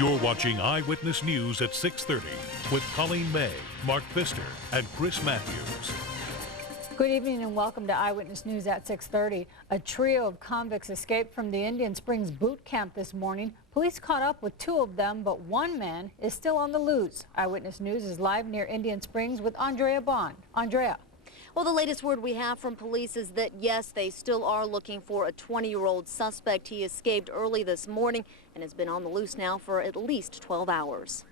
You're watching Eyewitness News at 6:30 with Colleen May, Mark Pfister, and Chris Matthews. Good evening and welcome to Eyewitness News at 6:30. A trio of convicts escaped from the Indian Springs boot camp this morning. Police caught up with two of them, but one man is still on the loose. Eyewitness News is live near Indian Springs with Andrea Bond. Andrea. Well, the latest word we have from police is that, yes, they still are looking for a 20-year-old suspect. He escaped early this morning and has been on the loose now for at least 12 hours.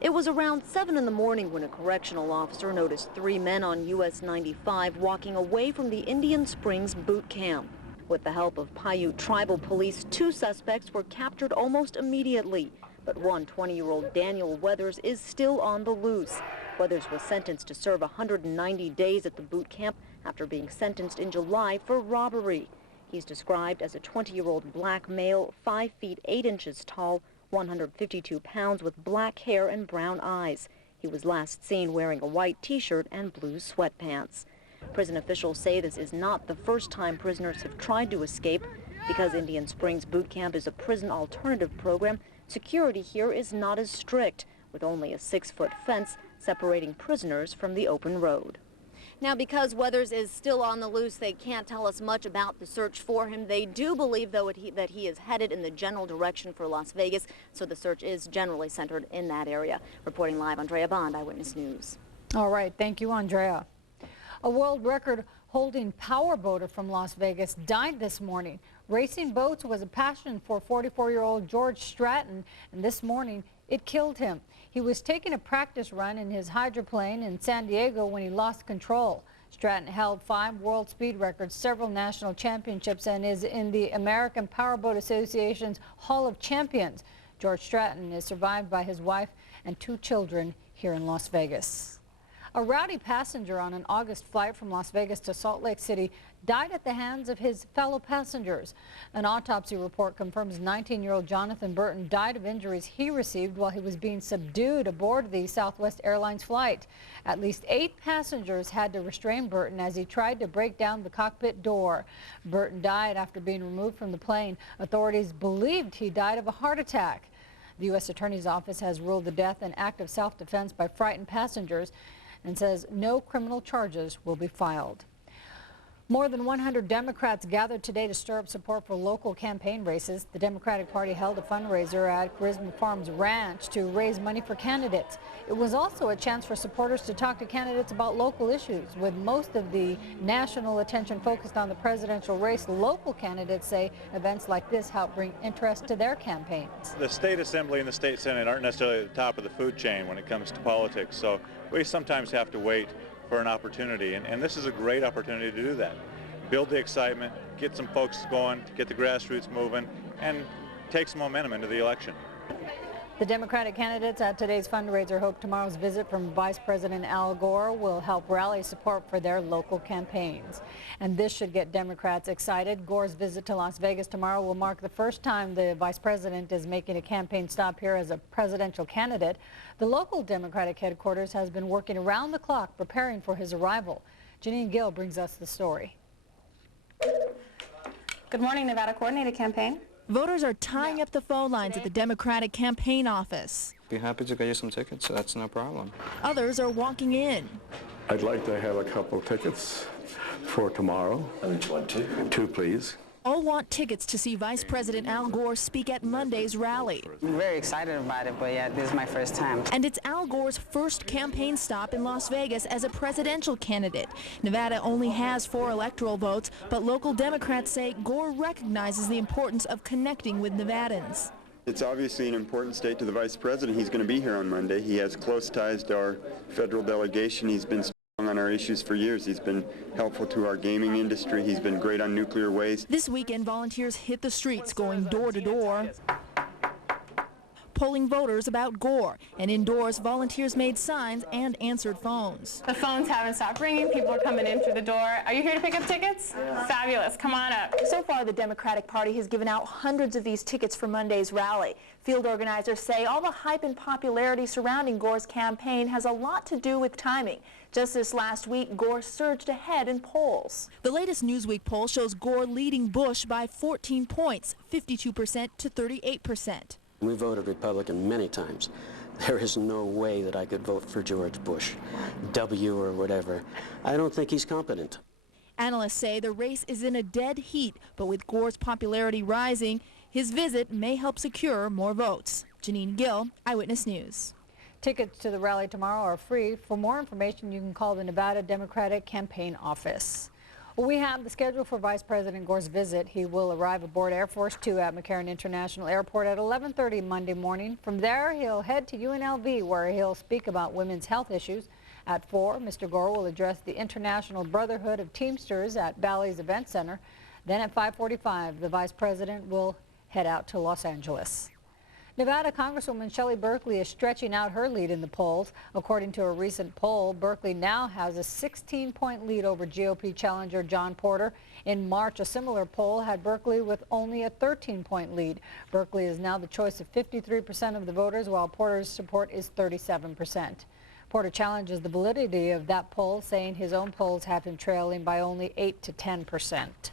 It was around 7 in the morning when a correctional officer noticed 3 men on US 95 walking away from the Indian Springs boot camp. With the help of Paiute tribal police, 2 suspects were captured almost immediately. But one 20-year-old Daniel Weathers is still on the loose. Weathers was sentenced to serve 190 days at the boot camp after being sentenced in July for robbery. He's described as a 20-year-old black male, 5 feet 8 inches tall, 152 pounds with black hair and brown eyes. He was last seen wearing a white t-shirt and blue sweatpants. Prison officials say this is not the first time prisoners have tried to escape. Because Indian Springs boot camp is a prison alternative program, security here is not as strict, with only a 6-foot fence separating prisoners from the open road. Now, because Weathers is still on the loose, they can't tell us much about the search for him. They do believe, though, that he is headed in the general direction for Las Vegas, so the search is generally centered in that area. Reporting live, Andrea Bond, Eyewitness News. All right, thank you, Andrea. A world record-holding powerboater from Las Vegas died this morning. Racing boats was a passion for 44-year-old George Stratton, and this morning it killed him. He was taking a practice run in his hydroplane in San Diego when he lost control. Stratton held 5 world speed records, several national championships, and is in the American Powerboat Association's Hall of Champions. George Stratton is survived by his wife and 2 children here in Las Vegas. A rowdy passenger on an August flight from Las Vegas to Salt Lake City died at the hands of his fellow passengers. An autopsy report confirms 19-year-old Jonathan Burton died of injuries he received while he was being subdued aboard the Southwest Airlines flight. At least 8 passengers had to restrain Burton as he tried to break down the cockpit door. Burton died after being removed from the plane. Authorities believed he died of a heart attack. The U.S. Attorney's Office has ruled the death an act of self-defense by frightened passengers and says no criminal charges will be filed. More than 100 Democrats gathered today to stir up support for local campaign races. The Democratic Party held a fundraiser at Charisma Farms Ranch to raise money for candidates. It was also a chance for supporters to talk to candidates about local issues. With most of the national attention focused on the presidential race, local candidates say events like this help bring interest to their campaigns. The state assembly and the state senate aren't necessarily at the top of the food chain when it comes to politics, so we sometimes have to wait for an opportunity, and this is a great opportunity to do that. Build the excitement, get some folks going, get the grassroots moving, and take some momentum into the election. The Democratic candidates at today's fundraiser hope tomorrow's visit from Vice President Al Gore will help rally support for their local campaigns. And this should get Democrats excited. Gore's visit to Las Vegas tomorrow will mark the first time the Vice President is making a campaign stop here as a presidential candidate. The local Democratic headquarters has been working around the clock preparing for his arrival. Janine Gill brings us the story. Good morning, Nevada Coordinated Campaign. Voters are tying up the phone lines at the Democratic campaign office. Be happy to get you some tickets, so that's no problem. Others are walking in. I'd like to have a couple tickets for tomorrow. Which one, 2? 2, please. All want tickets to see Vice President Al Gore speak at Monday's rally. I'm very excited about it, but yeah, this is my first time. And it's Al Gore's first campaign stop in Las Vegas as a presidential candidate. Nevada only has 4 electoral votes, but local Democrats say Gore recognizes the importance of connecting with Nevadans. It's obviously an important state to the Vice President. He's going to be here on Monday. He has close ties to our federal delegation. He's been on our issues for years. He's been helpful to our gaming industry. He's been great on nuclear waste. This weekend, volunteers hit the streets going door to door, polling voters about Gore. And indoors, volunteers made signs and answered phones. The phones haven't stopped ringing. People are coming in through the door. Are you here to pick up tickets? Yeah. Fabulous. Come on up. So far, the Democratic Party has given out hundreds of these tickets for Monday's rally. Field organizers say all the hype and popularity surrounding Gore's campaign has a lot to do with timing. Just this last week, Gore surged ahead in polls. The latest Newsweek poll shows Gore leading Bush by 14 points, 52% to 38%. We voted Republican many times. There is no way that I could vote for George Bush, W or whatever. I don't think he's competent. Analysts say the race is in a dead heat, but with Gore's popularity rising, his visit may help secure more votes. Janine Gill, Eyewitness News. Tickets to the rally tomorrow are free. For more information, you can call the Nevada Democratic Campaign Office. Well, we have the schedule for Vice President Gore's visit. He will arrive aboard Air Force 2 at McCarran International Airport at 11:30 Monday morning. From there, he'll head to UNLV, where he'll speak about women's health issues. At 4, Mr. Gore will address the International Brotherhood of Teamsters at Bally's Event Center. Then at 5:45, the Vice President will head out to Los Angeles. Nevada Congresswoman Shelley Berkley is stretching out her lead in the polls. According to a recent poll, Berkley now has a 16-point lead over GOP challenger John Porter. In March, a similar poll had Berkley with only a 13-point lead. Berkley is now the choice of 53% of the voters, while Porter's support is 37%. Porter challenges the validity of that poll, saying his own polls have him trailing by only 8 to 10%.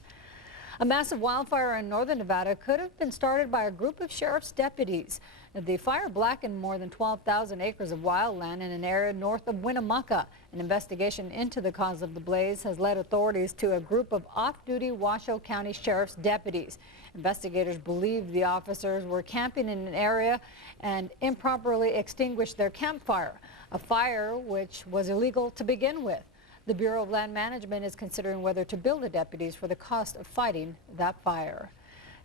A massive wildfire in northern Nevada could have been started by a group of sheriff's deputies. The fire blackened more than 12,000 acres of wildland in an area north of Winnemucca. An investigation into the cause of the blaze has led authorities to a group of off-duty Washoe County Sheriff's deputies. Investigators believe the officers were camping in an area and improperly extinguished their campfire, a fire which was illegal to begin with. The Bureau of Land Management is considering whether to bill the deputies for the cost of fighting that fire.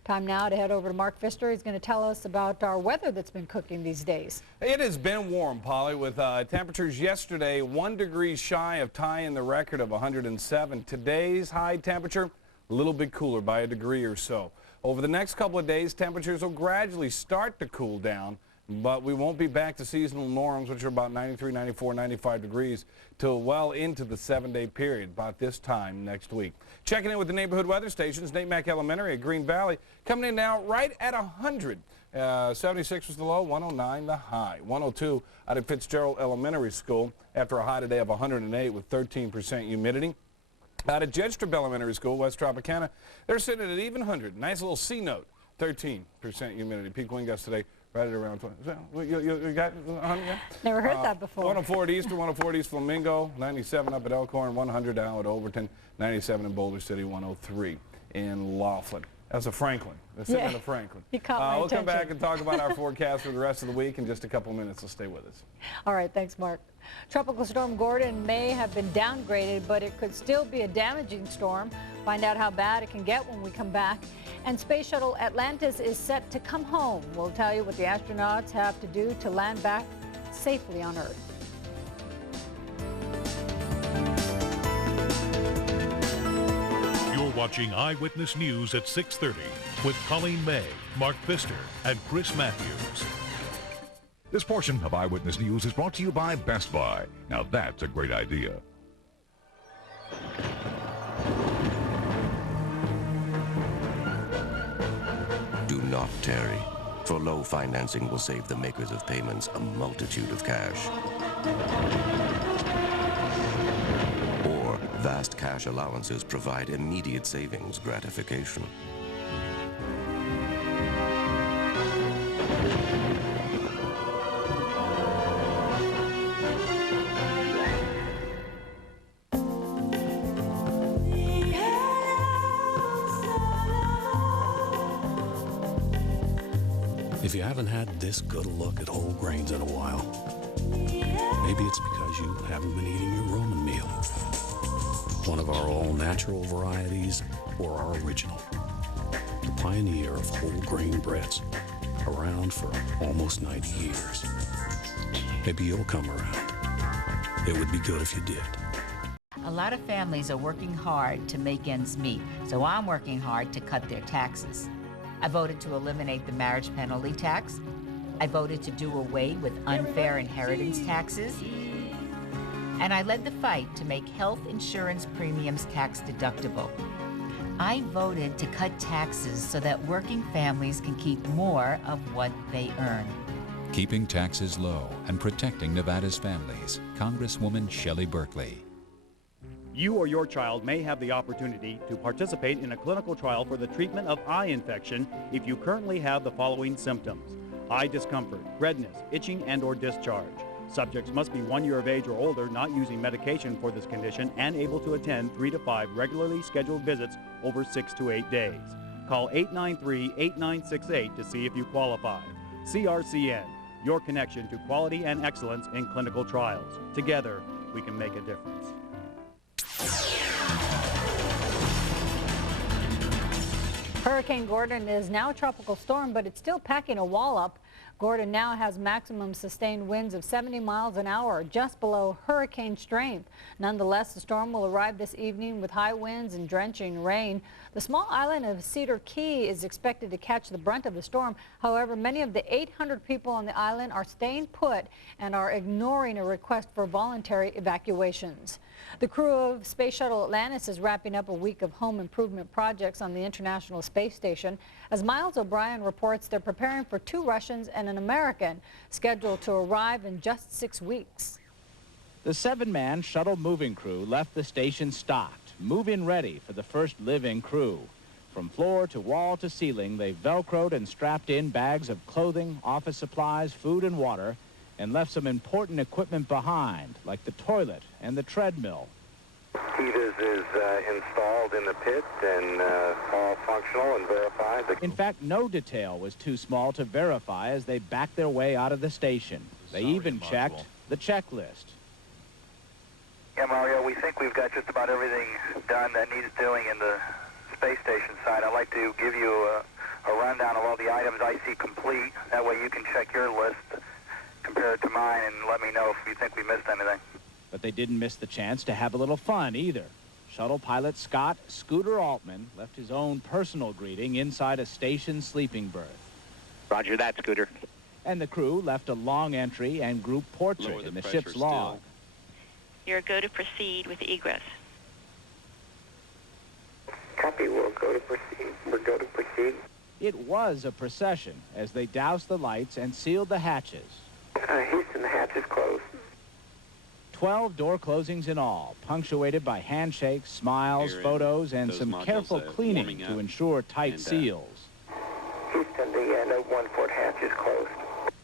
Time now to head over to Mark Pfister. He's going to tell us about our weather that's been cooking these days. It has been warm, Polly, with temperatures yesterday 1 degree shy of tying the record of 107. Today's high temperature, a little bit cooler by a degree or so. Over the next couple of days, temperatures will gradually start to cool down, but we won't be back to seasonal norms, which are about 93, 94, 95 degrees, till well into the 7-day period, about this time next week. Checking in with the neighborhood weather stations, Nate Mack Elementary at Green Valley, coming in now right at 100. 76 was the low, 109 the high. 102 out at Fitzgerald Elementary School after a high today of 108 with 13% humidity. Out at Jedstrup Elementary School, West Tropicana, they're sitting at an even 100. Nice little C note, 13% humidity. Peak wind gusts today right at around 20. So, you got 100? Yeah? Never heard that before. 104 at Easter, 104 at East Flamingo, 97 up at Elkhorn, 100 down at Overton, 97 in Boulder City, 103 in Laughlin. That's a Franklin. That's sitting at a Franklin. He caught my We'll attention. come back and talk about our forecast for the rest of the week in just a couple minutes, so stay with us. All right, thanks, Mark. Tropical Storm Gordon may have been downgraded, but it could still be a damaging storm. Find out how bad it can get when we come back. And Space Shuttle Atlantis is set to come home. We'll tell you what the astronauts have to do to land back safely on Earth. You're watching Eyewitness News at 6:30 with Colleen May, Mark Pfister, and Chris Matthews. This portion of Eyewitness News is brought to you by Best Buy. Now that's a great idea. Do not tarry, for low financing will save the makers of payments a multitude of cash. Or vast cash allowances provide immediate savings gratification. If you haven't had this good a look at whole grains in a while, maybe it's because you haven't been eating your Roman meal, one of our all-natural varieties or our original, the pioneer of whole grain breads, around for almost 90 years. Maybe you'll come around. It would be good if you did. A lot of families are working hard to make ends meet, so I'm working hard to cut their taxes. I voted to eliminate the marriage penalty tax. I voted to do away with unfair inheritance taxes. And I led the fight to make health insurance premiums tax deductible. I voted to cut taxes so that working families can keep more of what they earn. Keeping taxes low and protecting Nevada's families. Congresswoman Shelley Berkley. You or your child may have the opportunity to participate in a clinical trial for the treatment of eye infection if you currently have the following symptoms: eye discomfort, redness, itching, and/or discharge. Subjects must be 1 year of age or older, not using medication for this condition, and able to attend 3 to 5 regularly scheduled visits over 6 to 8 days. Call 893-8968 to see if you qualify. CRCN, your connection to quality and excellence in clinical trials. Together, we can make a difference. Hurricane Gordon is now a tropical storm, but it's still packing a wall up. Gordon now has maximum sustained winds of 70 miles an hour, just below hurricane strength. Nonetheless, the storm will arrive this evening with high winds and drenching rain. The small island of Cedar Key is expected to catch the brunt of the storm. However, many of the 800 people on the island are staying put and are ignoring a request for voluntary evacuations. The crew of Space Shuttle Atlantis is wrapping up a week of home improvement projects on the International Space Station. As Miles O'Brien reports, they're preparing for 2 Russians and an American scheduled to arrive in just 6 weeks. The 7-man shuttle moving crew left the station stocked, move-in ready for the first living crew. From floor to wall to ceiling, they velcroed and strapped in bags of clothing, office supplies, food and water, and left some important equipment behind, like the toilet and the treadmill. Heaters is installed in the pit and all functional and verified. In fact, no detail was too small to verify as they backed their way out of the station. They even checked the checklist. Yeah, Mario, we think we've got just about everything done that needs doing in the space station side. I'd like to give you a rundown of all the items I see complete. That way you can check your list, compare it to mine, and let me know if you think we missed anything. But they didn't miss the chance to have a little fun either. Shuttle pilot Scott Scooter Altman left his own personal greeting inside a station sleeping berth. Roger that, Scooter. And the crew left a long entry and group portrait in the ship's log. You're go to proceed with egress. Copy, we'll go to proceed. We'll go to proceed. It was a procession as they doused the lights and sealed the hatches. Houston, the hatch is closed. 12 door closings in all, punctuated by handshakes, smiles, photos, and some careful cleaning to ensure tight seals. Houston, the note 1 port hatch is closed.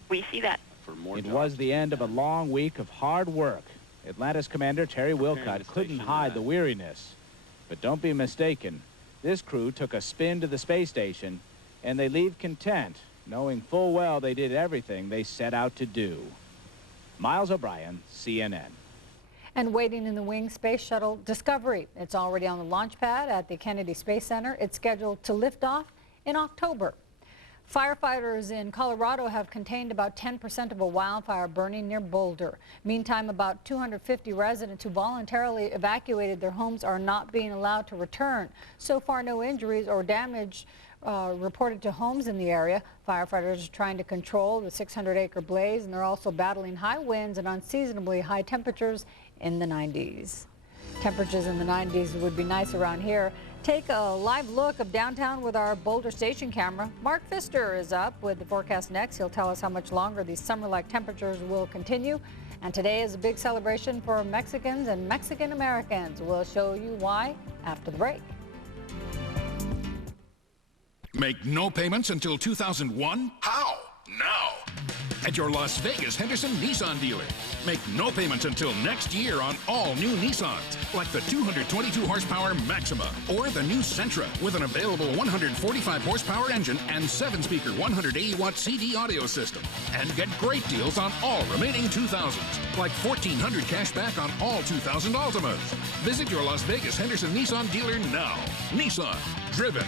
We see that. It was the end of a long week of hard work. Atlantis Commander Terry Wilcott couldn't hide the weariness. But don't be mistaken, this crew took a spin to the space station, and they leave content, knowing full well they did everything they set out to do. Miles O'Brien, CNN. And waiting in the wing, Space Shuttle Discovery. It's already on the launch pad at the Kennedy Space Center. It's scheduled to lift off in October. Firefighters in Colorado have contained about 10% of a wildfire burning near Boulder. Meantime, about 250 residents who voluntarily evacuated their homes are not being allowed to return. So far, no injuries or damage reported to homes in the area. Firefighters are trying to control the 600-acre blaze, and they're also battling high winds and unseasonably high temperatures in the 90s. Temperatures in the 90s would be nice around here. Take a live look of downtown with our Boulder station camera. Mark Pfister is up with the forecast next. He'll tell us how much longer these summer-like temperatures will continue. And today is a big celebration for Mexicans and Mexican Americans. We'll show you why after the break. Make no payments until 2001? How? Now. At your Las Vegas Henderson Nissan dealer. Make no payments until next year on all new Nissans, like the 222 horsepower Maxima or the new Sentra with an available 145 horsepower engine and 7-speaker 180-watt CD audio system. And get great deals on all remaining 2000s, like $1,400 cash back on all 2000 Altimas. Visit your Las Vegas Henderson Nissan dealer now. Nissan. Driven.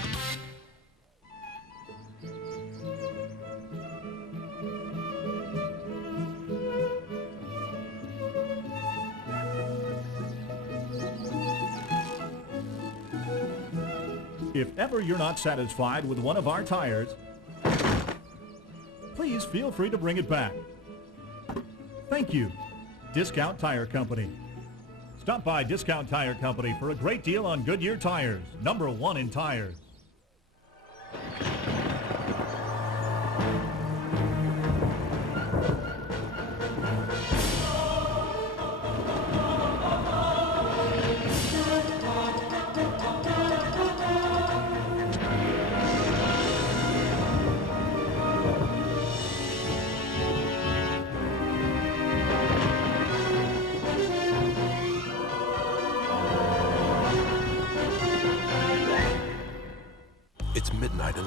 If ever you're not satisfied with one of our tires, please feel free to bring it back. Thank you, Discount Tire Company. Stop by Discount Tire Company for a great deal on Goodyear tires, #1 in tires.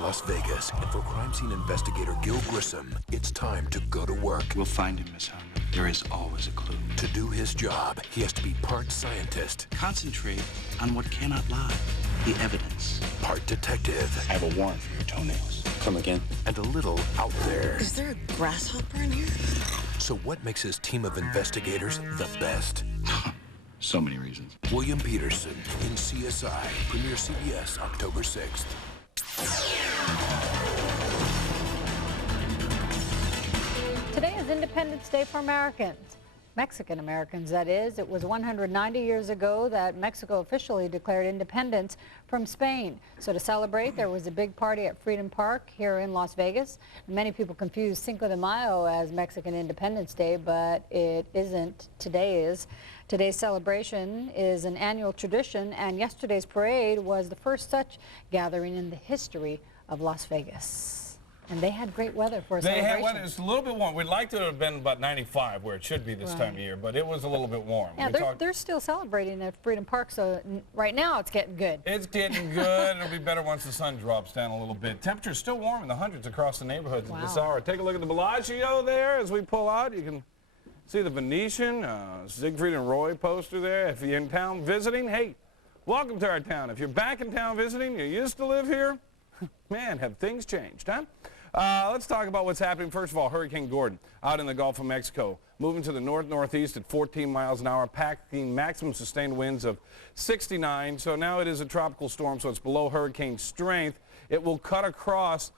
Las Vegas, and for crime scene investigator Gil Grissom, it's time to go to work. We'll find him, Miss Harmon. There is always a clue. To do his job, he has to be part scientist. Concentrate on what cannot lie, the evidence. Part detective. I have a warrant for your toenails. Come again? And a little out there. Is there a grasshopper in here? So what makes his team of investigators the best? So many reasons. William Peterson in CSI. Premiere CBS October 6th. Today is Independence Day for Americans. Mexican Americans, that is. It was 190 years ago that Mexico officially declared independence from Spain. So to celebrate, there was a big party at Freedom Park here in Las Vegas. Many people confuse Cinco de Mayo as Mexican Independence Day, but it isn't. Today is. Today's celebration is an annual tradition, and yesterday's parade was the first such gathering in the history of Las Vegas. And they had great weather for a celebration. They had weather. It's a little bit warm. We'd like to have been about 95 where it should be this time of year, but it was a little bit warm. Yeah, they're still celebrating at Freedom Park, so right now it's getting good. It's getting good. It'll be better once the sun drops down a little bit. Temperature's still warm in the hundreds across the neighborhoods at this hour. Take a look at the Bellagio there as we pull out. You can see the Venetian, Siegfried and Roy poster there. If you're in town visiting, hey, welcome to our town. If you're back in town visiting, you used to live here, man, have things changed, huh? Let's talk about what's happening. First of all, Hurricane Gordon out in the Gulf of Mexico, moving to the north-northeast at 14 miles an hour, packing maximum sustained winds of 69. So now it is a tropical storm, so it's below hurricane strength. It will cut across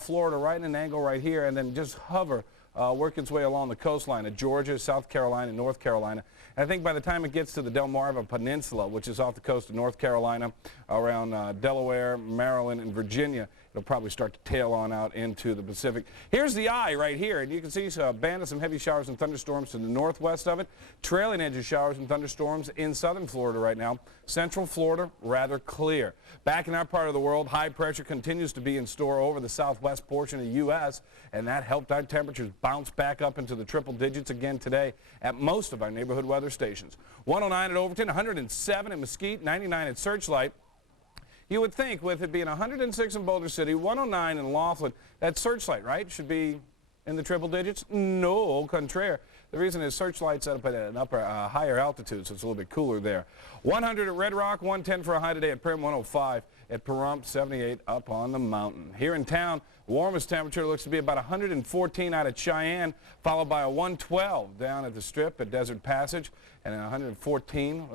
Florida right in an angle right here and then just hover, work its way along the coastline of Georgia, South Carolina, North Carolina. And I think by the time it gets to the Delmarva Peninsula, which is off the coast of North Carolina, around Delaware, Maryland, and Virginia, it'll probably start to tail on out into the Pacific. Here's the eye right here, and you can see a band of some heavy showers and thunderstorms to the northwest of it. Trailing edge of showers and thunderstorms in southern Florida right now. Central Florida, rather clear. Back in our part of the world, high pressure continues to be in store over the southwest portion of the U.S., and that helped our temperatures bounce back up into the triple digits again today at most of our neighborhood weather stations. 109 at Overton, 107 at Mesquite, 99 at Searchlight. You would think with it being 106 in Boulder City, 109 in Laughlin, that Searchlight, right, should be in the triple digits? No, au contraire. The reason is Searchlight's up at an higher altitude, so it's a little bit cooler there. 100 at Red Rock, 110 for a high today at Prim, 105 at Pahrump, 78 up on the mountain. Here in town, warmest temperature looks to be about 114 out at Cheyenne, followed by a 112 down at the Strip at Desert Passage, and 114,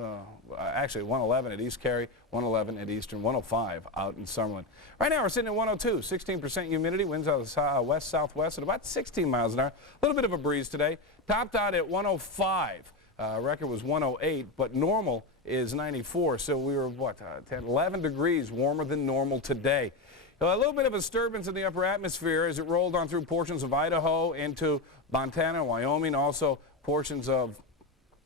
actually 111 at East Cary, 111 at Eastern, 105 out in Summerlin. Right now we're sitting at 102, 16% humidity, winds out of the west-southwest at about 16 miles an hour. A little bit of a breeze today. Topped out at 105. Record was 108, but normal is 94, so we were, what, 10, 11 degrees warmer than normal today. A little bit of a disturbance in the upper atmosphere as it rolled on through portions of Idaho into Montana, Wyoming, also portions of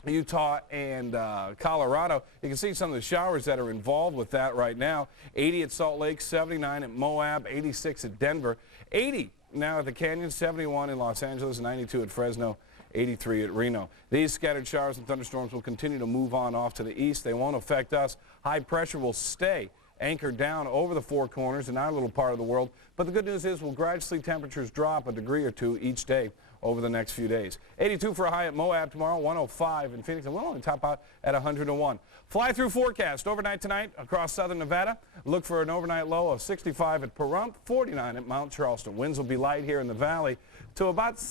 Utah and Colorado. You can see some of the showers that are involved with that right now. 80 at Salt Lake, 79 at Moab, 86 at Denver, 80 now at the Canyon, 71 in Los Angeles, 92 at Fresno, 83 at Reno. These scattered showers and thunderstorms will continue to move on off to the east. They won't affect us. High pressure will stay anchored down over the Four Corners in our little part of the world. But the good news is we'll gradually temperatures drop a degree or two each day over the next few days. 82 for a high at Moab tomorrow, 105 in Phoenix, and we'll only top out at 101. Fly-through forecast overnight tonight across southern Nevada. Look for an overnight low of 65 at Pahrump, 49 at Mount Charleston. Winds will be light here in the valley to about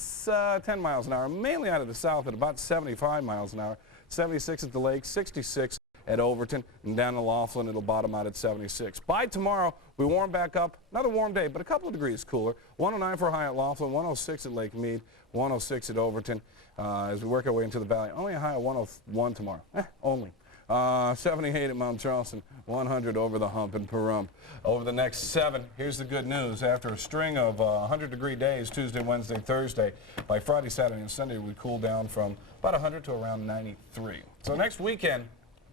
10 miles an hour, mainly out of the south at about 75 miles an hour. 76 at the lake, 66 at Overton, and down to Laughlin it'll bottom out at 76. By tomorrow, we warm back up. Another warm day, but a couple of degrees cooler. 109 for a high at Laughlin, 106 at Lake Mead, 106 at Overton as we work our way into the valley. Only a high of 101 tomorrow. Only. 78 at Mount Charleston, 100 over the hump in Pahrump. Over the next 7, here's the good news. After a string of 100-degree days, Tuesday, Wednesday, Thursday, by Friday, Saturday, and Sunday, we cool down from about 100 to around 93. So next weekend,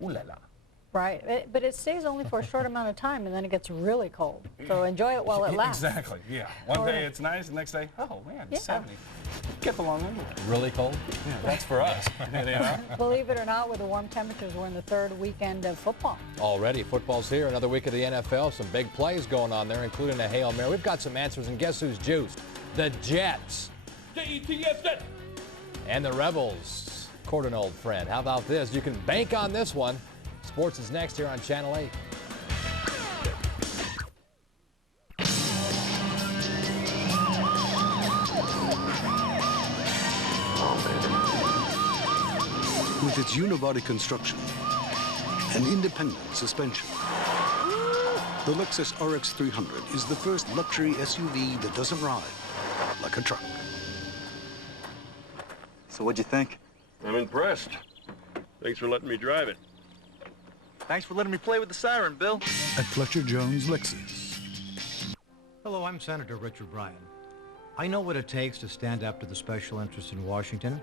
ooh la la. Right, but it stays only for a short amount of time, and then it gets really cold. So enjoy it while it lasts. Exactly, yeah. One day it's nice, the next day, oh man, it's 70. Get the long underwear. Really cold? Yeah, that's for us. Believe it or not, with the warm temperatures, we're in the third weekend of football. Already, football's here. Another week of the NFL. Some big plays going on there, including a Hail Mary. We've got some answers, and guess who's juiced? The Jets. J-E-T-S. And the Rebels. Court an old friend. How about this? You can bank on this one. Sports is next here on Channel 8. With its unibody construction and independent suspension, the Lexus RX 300 is the first luxury SUV that doesn't ride like a truck. So what'd you think? I'm impressed. Thanks for letting me drive it. Thanks for letting me play with the siren, Bill. At Fletcher Jones Lexus. Hello, I'm Senator Richard Bryan. I know what it takes to stand up to the special interests in Washington.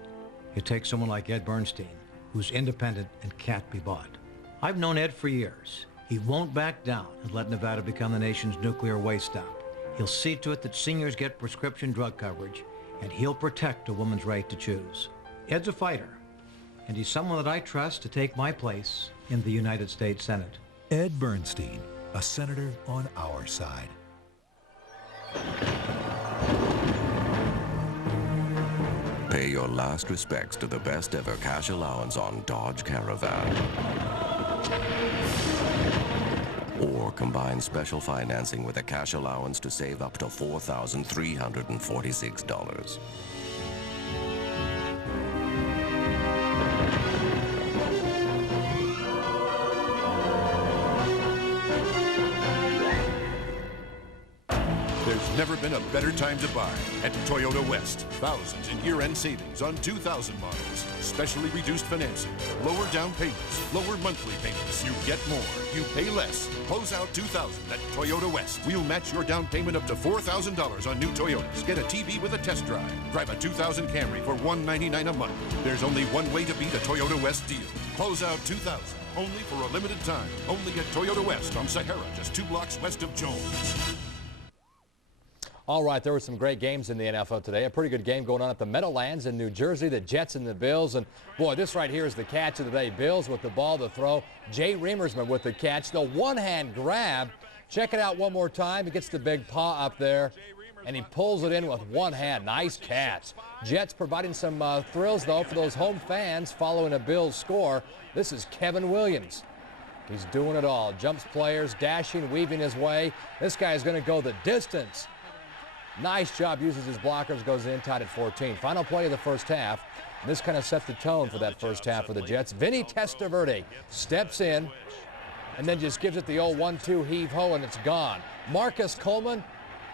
It takes someone like Ed Bernstein, who's independent and can't be bought. I've known Ed for years. He won't back down and let Nevada become the nation's nuclear waste dump. He'll see to it that seniors get prescription drug coverage, and he'll protect a woman's right to choose. Ed's a fighter, and he's someone that I trust to take my place in the United States Senate. Ed Bernstein, a senator on our side. Pay your last respects to the best ever cash allowance on Dodge Caravan. Or combine special financing with a cash allowance to save up to $4,346. There's never been a better time to buy at Toyota West. Thousands in year-end savings on 2000 models. Specially reduced financing, lower down payments, lower monthly payments. You get more, you pay less. Close out 2000 at Toyota West. We'll match your down payment up to $4,000 on new Toyotas. Get a TV with a test drive. Drive a 2000 Camry for $199 a month. There's only one way to beat a Toyota West deal. Close out 2000. Only for a limited time. Only at Toyota West on Sahara, just 2 blocks west of Jones. All right, there were some great games in the NFL today. A pretty good game going on at the Meadowlands in New Jersey, the Jets and the Bills. And, boy, this right here is the catch of the day. Bills with the ball to throw. Jay Remersman with the catch. The one-hand grab. Check it out one more time. He gets the big paw up there, and he pulls it in with one hand. Nice catch. Jets providing some thrills, though, for those home fans following a Bills score. This is Kevin Williams. He's doing it all. Jumps players, dashing, weaving his way. This guy is going to go the distance. Nice job, uses his blockers, goes in, tied at 14. Final play of the first half. This kind of set the tone for that first half for the Jets. Vinny Testaverde steps in and then just gives it the old 1-2 heave-ho, and it's gone. Marcus Coleman,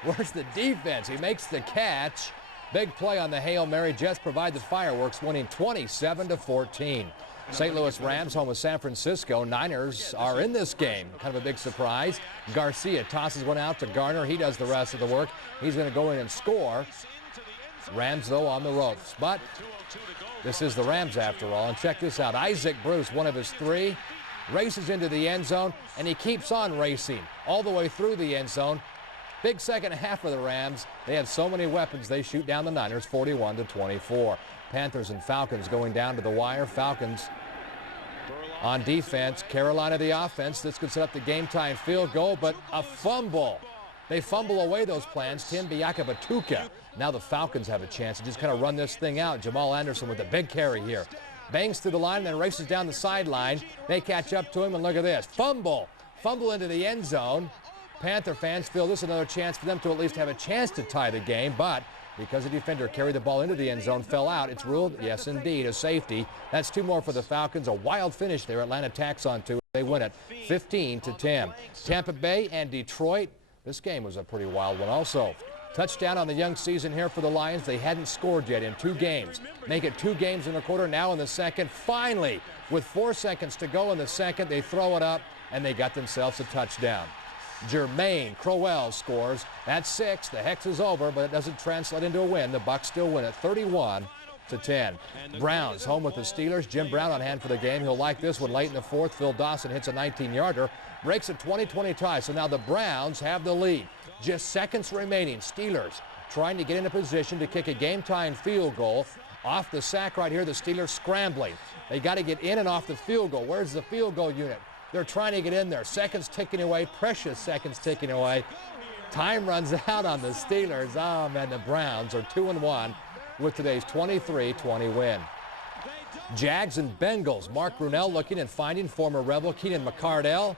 where's the defense? He makes the catch. Big play on the Hail Mary. Jets provide the fireworks, winning 27-14. St. Louis Rams home with San Francisco. Niners are in this game. Kind of a big surprise. Garcia tosses one out to Garner. He does the rest of the work. He's going to go in and score. Rams, though, on the ropes. But this is the Rams after all. And check this out. Isaac Bruce, one of his 3, races into the end zone, and he keeps on racing all the way through the end zone. Big second half for the Rams. They have so many weapons, they shoot down the Niners 41-24. Panthers and Falcons going down to the wire. Falcons on defense. Carolina the offense. This could set up the game-time field goal, but a fumble. They fumble away those plans. Tim Biakabatuka. Now the Falcons have a chance to just kind of run this thing out. Jamal Anderson with a big carry here. Bangs through the line, then races down the sideline. They catch up to him, and look at this. Fumble. Fumble into the end zone. Panther fans feel this is another chance for them to at least have a chance to tie the game, but because the defender carried the ball into the end zone, fell out, it's ruled, yes, indeed, a safety. That's 2 more for the Falcons. A wild finish there. Atlanta tacks on 2. They win it 15-10. Tampa Bay and Detroit. This game was a pretty wild one also. Touchdown on the young season here for the Lions. They hadn't scored yet in 2 games. Make it 2 games in the quarter, now in the second. Finally, with 4 seconds to go in the second, they throw it up, and they got themselves a touchdown. Jermaine Crowell scores. That's 6. The hex is over, but it doesn't translate into a win. The Bucs still win it 31-10. Browns home with the Steelers. Jim Brown on hand for the game. He'll like this one late in the 4th. Phil Dawson hits a 19-yarder. Breaks a 20-20 tie. So now the Browns have the lead. Just seconds remaining. Steelers trying to get in a position to kick a game-tying field goal. Off the sack right here, the Steelers scrambling. They got to get in and off the field goal. Where's the field goal unit? They're trying to get in there. Seconds ticking away, precious seconds ticking away. Time runs out on the Steelers. Oh, man, the Browns are 2-1 with today's 23-20 win. Jags and Bengals. Mark Brunell looking and finding former Rebel Keenan McCardell.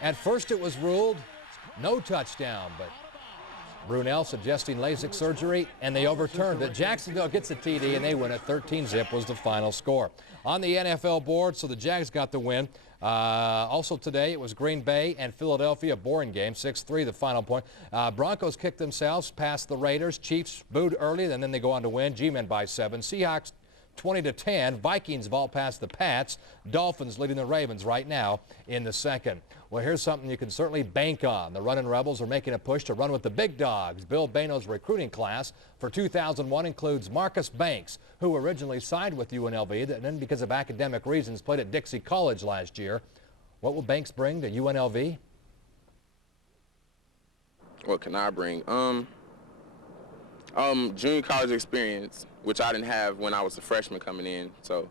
At first it was ruled no touchdown, but Brunell suggesting LASIK surgery, and they overturned it. Jacksonville gets a TD, and they win it. 13-zip was the final score. On the NFL board, so the Jags got the win. Also today, it was Green Bay and Philadelphia. Boring game, 6-3 the final point. Broncos kicked themselves past the Raiders. Chiefs booed early, and then they go on to win. G-Men by 7. Seahawks 20-10. Vikings vault past the Pats. Dolphins leading the Ravens right now in the second. Well, here's something you can certainly bank on. The Runnin' Rebels are making a push to run with the big dogs. Bill Bano's recruiting class for 2001 includes Marcus Banks, who originally signed with UNLV, and then because of academic reasons played at Dixie College last year. What will Banks bring to UNLV? What can I bring? Junior college experience, which I didn't have when I was a freshman coming in. So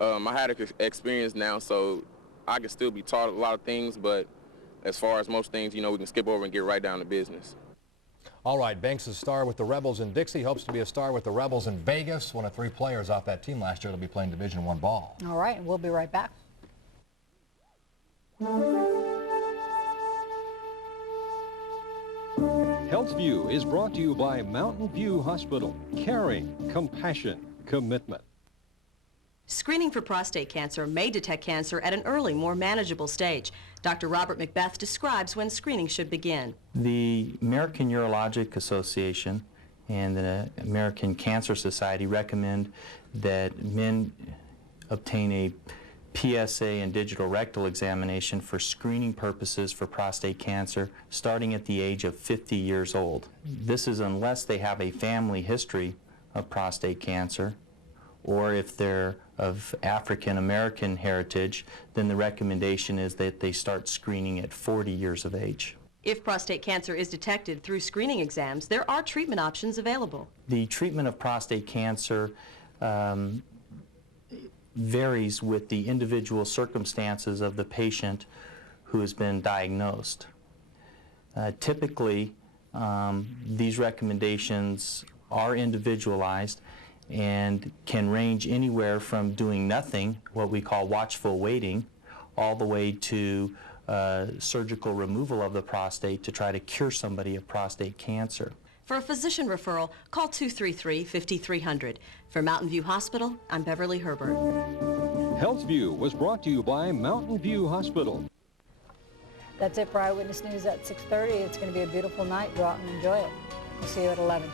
I had experience now, so I can still be taught a lot of things, but as far as most things, you know, we can skip over and get right down to business. All right, Banks is a star with the Rebels in Dixie, hopes to be a star with the Rebels in Vegas. One of 3 players off that team last year will be playing Division I ball. All right, we'll be right back. Health View is brought to you by Mountain View Hospital. Caring, compassion, commitment. Screening for prostate cancer may detect cancer at an early, more manageable stage. Dr. Robert Macbeth describes when screening should begin. The American Urologic Association and the American Cancer Society recommend that men obtain a PSA and digital rectal examination for screening purposes for prostate cancer starting at the age of 50 years old. This is unless they have a family history of prostate cancer, or if they're of African American heritage, then the recommendation is that they start screening at 40 years of age. If prostate cancer is detected through screening exams, there are treatment options available. The treatment of prostate cancer varies with the individual circumstances of the patient who has been diagnosed. Typically, these recommendations are individualized and can range anywhere from doing nothing, what we call watchful waiting, all the way to surgical removal of the prostate to try to cure somebody of prostate cancer. For a physician referral, call 233-5300. For Mountain View Hospital, I'm Beverly Herbert. Health View was brought to you by Mountain View Hospital. That's it for Eyewitness News at 6:30. It's going to be a beautiful night. Go out and enjoy it. We'll see you at 11.